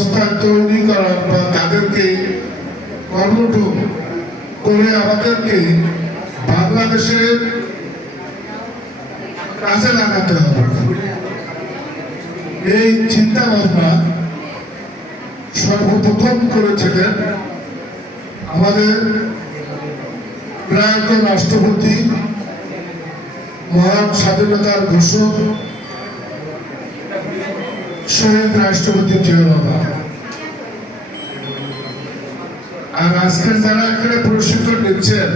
সংস্থা তৈরি করার বা তাদেরকে কর্মঠ করে আমাদেরকে বাংলাদেশের কাজে লাগাতে হবে। এই চিন্তা ভাবনা সর্বপ্রথম করেছিলেন আমাদের প্রয়াত রাষ্ট্রপতি, মহান স্বাধীনতার ঘোষক শহীদ রাষ্ট্রপতি জিয়া রহমান। আর আজকের যারা এখানে প্রশিক্ষণ নিচ্ছেন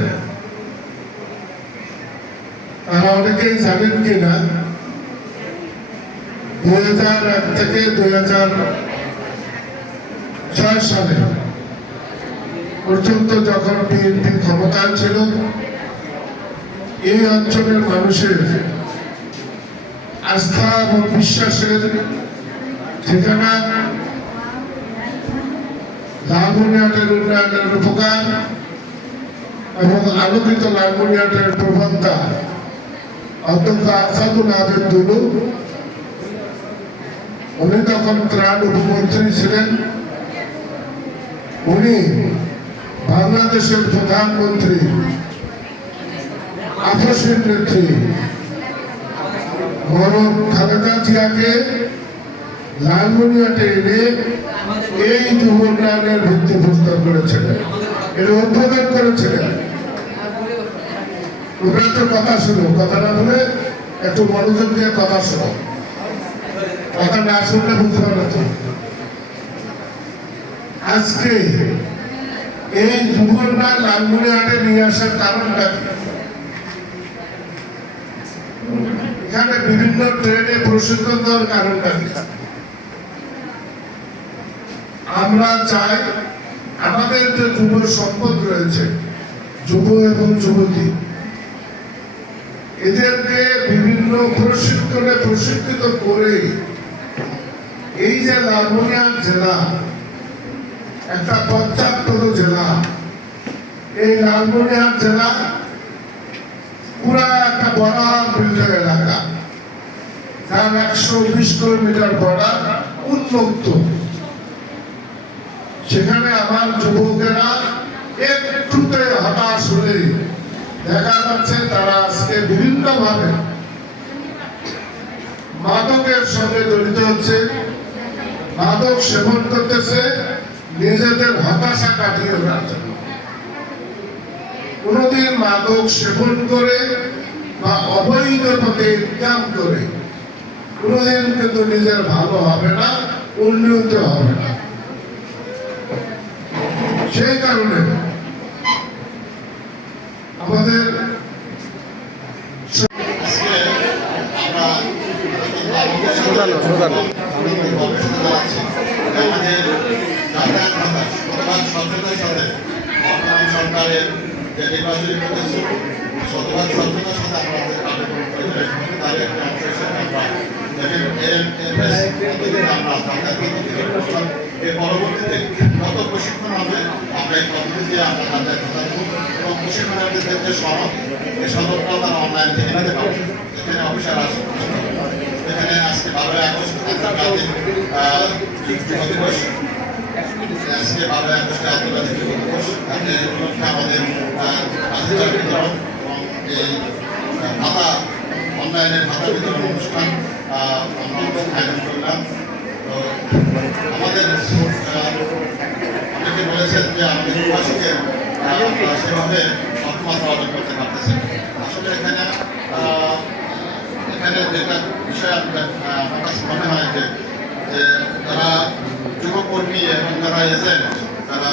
তারা অনেকেই জানেন কিনা, 2001 থেকে 2006 সালে পর্যন্ত যখন বিএনপি ক্ষমতায় ছিল, এই অঞ্চলের মানুষের আস্থা এবং বিশ্বাসের ঠিকানা লালমনিরহাটের উন্নয়নের উপকার এবং আলোকিত লালমনিরহাটের প্রবক্তা অধ্যক্ষ আসাদুল আবেদ দুলু, উনি তখন ত্রাণ উপমন্ত্রী ছিলেন। উনি বাংলাদেশের প্রধানমন্ত্রী আপসের নেত্রী মরম খালেদা জিয়াকে লালমনিরহাটে এনে এই যুব উন্নয়নের ভিত্তি প্রস্তাব করেছিলেন, এর উদ্বোধন করেছিলেন। তোমরা তো কথা শুনো, কথা না বলে একটু মনোযোগ দিয়ে কথা শোনো, কথা না শুনলে বুঝতে পারছো। আজকে এই যুব উন্নয়ন লালমনিরহাটে নিয়ে আসার কারণটা কি? এখানে বিভিন্ন ট্রেনে প্রশিক্ষণ দেওয়ার কারণটা কি? আমরা চাই আমাদের যে যুব সম্পদ রয়েছে, যুব এবং যুবতী, এদেরকে বিভিন্ন প্রশিক্ষণে প্রশিক্ষিত করে এই যে লালমনিরহাট জেলা একটা পশ্চাৎপদ জেলা, এই লালমনিরহাট জেলা পুরা একটা বর্ডার বিল্ডার এলাকা, যার 120 কিলোমিটার বর্ডার উন্মুক্ত। সেখানে আমার যুবকেরা একটুতে হতাশ হলে দেখা যাচ্ছে তারা আজকে বিভিন্ন ভাবে মাদকের সঙ্গে জড়িত হচ্ছে, মাদক সেবন করতেছে নিজেদের হতাশা কাটিয়ে ওঠার জন্য। কোনদিন মাদক সেবন করে বা অবৈধ পথে ইনকাম করে কোনদিন কিন্তু নিজের ভালো হবে না, উন্নত হবে না। সেই কারণে আমাদের সরকারের যে নির্বাচনী প্রতিশ্রুতি শতভাগ স্বচ্ছতার সাথে আমাদের কার্যক্রম করে তার একটা অংশ হিসেবে এর পরবর্তীতে কত প্রশিক্ষণ হবে আমরা এই পদ্ধতি দিয়ে আমরা কাজে থাকবো এবং প্রশিক্ষণের যে সনদ, এই সনদটা আমরা অনলাইন থেকে নিতে পারবো। এখানে অফিসার আছে, এখানে আজকে 12 আগস্ট আন্তর্জাতিক যুব দিবস, আজকে 12 আগস্টে আন্তর্জাতিক যুব দিবস, এই উপলক্ষে আমাদের আধিকার বিতরণ এবং এই ভাতা অনলাইনের ভাতা বিতরণ অনুষ্ঠান আমরা আয়োজন করলাম। তো আমাদের অনেকে বলেছেন যে আমাদের প্রবাসীদের সেভাবে অর্থমাত্রা অর্জন করতে পারতেছেন। আসলে এখানে যেটা বিষয় আমার কাছে মনে হয় যে যারা যুবকর্মী এবং যারা এজেন্ট, যারা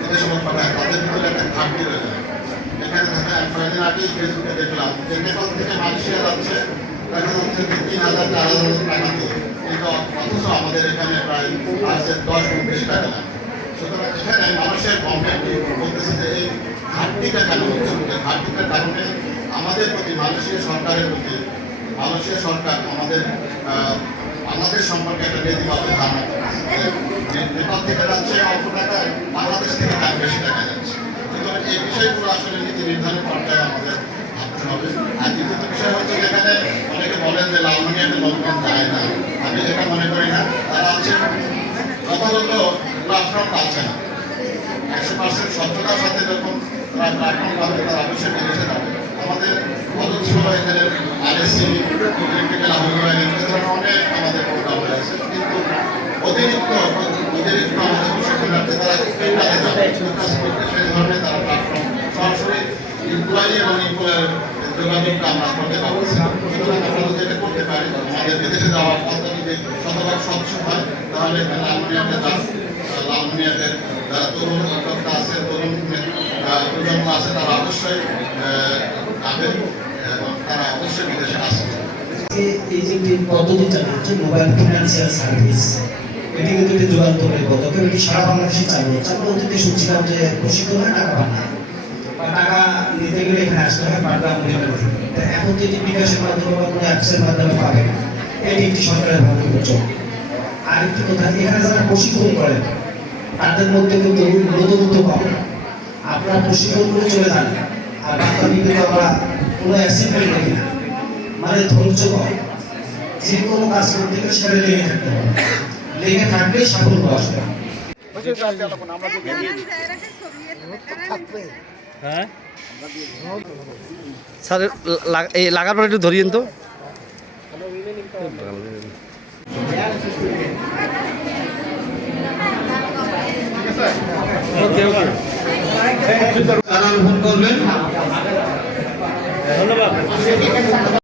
বিদেশে পাঠায়, তাদের ভিতরে একটা ঘাটতি রয়ে যায়। এখানে থাকা কয়েকদিন আগেই ফেসবুকে দেখলাম যে নেপাল থেকে মালয়েশিয়া যাচ্ছে, দেখা যাচ্ছে যে 3,000 4,000 টাকা দিয়ে, কিন্তু অথচ আমাদের এখানে প্রায় 10 গুণ বেশি টাকা লাগে। সুতরাং এখানে মানুষের গভর্নমেন্ট বলতেছে যে এই ঘাটতিটা কেন হচ্ছে? ঘাটতিটার কারণে আমাদের প্রতি মালয়েশিয়া সরকারের প্রতি মালয়েশিয়া সরকার আমাদের সম্পর্কে একটা নেতিবাচক ধারণা করছে। নেপাল থেকে যাচ্ছে অল্প টাকায়, বাংলাদেশ থেকে বেশি টাকা যাচ্ছে। সুতরাং এই বিষয়গুলো আসলে নীতি নির্ধারণ পর্যায়ে আমাদের ভাবতে হবে। আর দ্বিতীয় বিষয় হচ্ছে যেখানে অনেকে বলেন যে লালমনিরহাটে লোকজন যায় না, আমি এটা মনে করি না। তারা হচ্ছে প্রথমত প্ল্যাটফর্ম পাচ্ছে না 100% স্বচ্ছতার সাথে যখন তারা প্ল্যাটফর্ম পাবে তারা অবশ্যই বিদেশে যাবে। আমাদের অথচ এখানে আরএসসি ইলেকট্রিক্যাল হাউজিং এই ধরনের অনেক আমাদের প্রোগ্রাম রয়েছে, কিন্তু অতিরিক্ত আমাদের শিক্ষার্থী তারা কাজ করতে সেই ধরনের তারা প্ল্যাটফর্ম সরাসরি এমপ্লয়ি এবং এমপ্লয়ার যোগাযোগটা আমরা করতে পারছি। সুতরাং আমরা যদি এটা করতে পারি আমাদের বিদেশে যাওয়ার পথটা যদি শতভাগ স্বচ্ছ হয় তাহলে লালমনিয়াদের যারা তরুণ উদ্যোক্তা আছে, তরুণ প্রজন্ম আছে তারা অবশ্যই যাবে এবং তারা অবশ্যই বিদেশে আসবে। এই যে পদ্ধতি চালু হচ্ছে মোবাইল ফিনান্সিয়াল সার্ভিস, এটি কিন্তু একটি যুগান্তরের পদক্ষেপ। এটি সারা বাংলাদেশে চালু হচ্ছে। আমরা অতীতে শুনছিলাম যে প্রশিক্ষণ হয় টাকা পান না, বা টাকা নিতে গেলে এখানে আসতে হয় পাটগ্রাম মহিলার থেকে। এখন তো এটি বিকাশের মাধ্যমে বা কোনো অ্যাপসের মাধ্যমে পাবে না, এটি একটি সরকারের ভালো উদ্যোগ। আরেকটি কথা, এখানে যারা প্রশিক্ষণ করেন তাদের মধ্যে কিন্তু নতুনত্ব পাবে না। আপনারা প্রশিক্ষণ করে চলে যান আর বাকি কিন্তু আমরা কোনো অ্যাক্সিডেন্ট দেখি না, মানে ধৈর্য কম। যে কোনো কাজ করতে গেলে সেখানে লেগে থাকতে হবে, লেগে থাকলেই সাফল্য আসবে। হ্যাঁ স্যার এই লাগার পর একটু ধরিয়েন তো। ওকে ওকে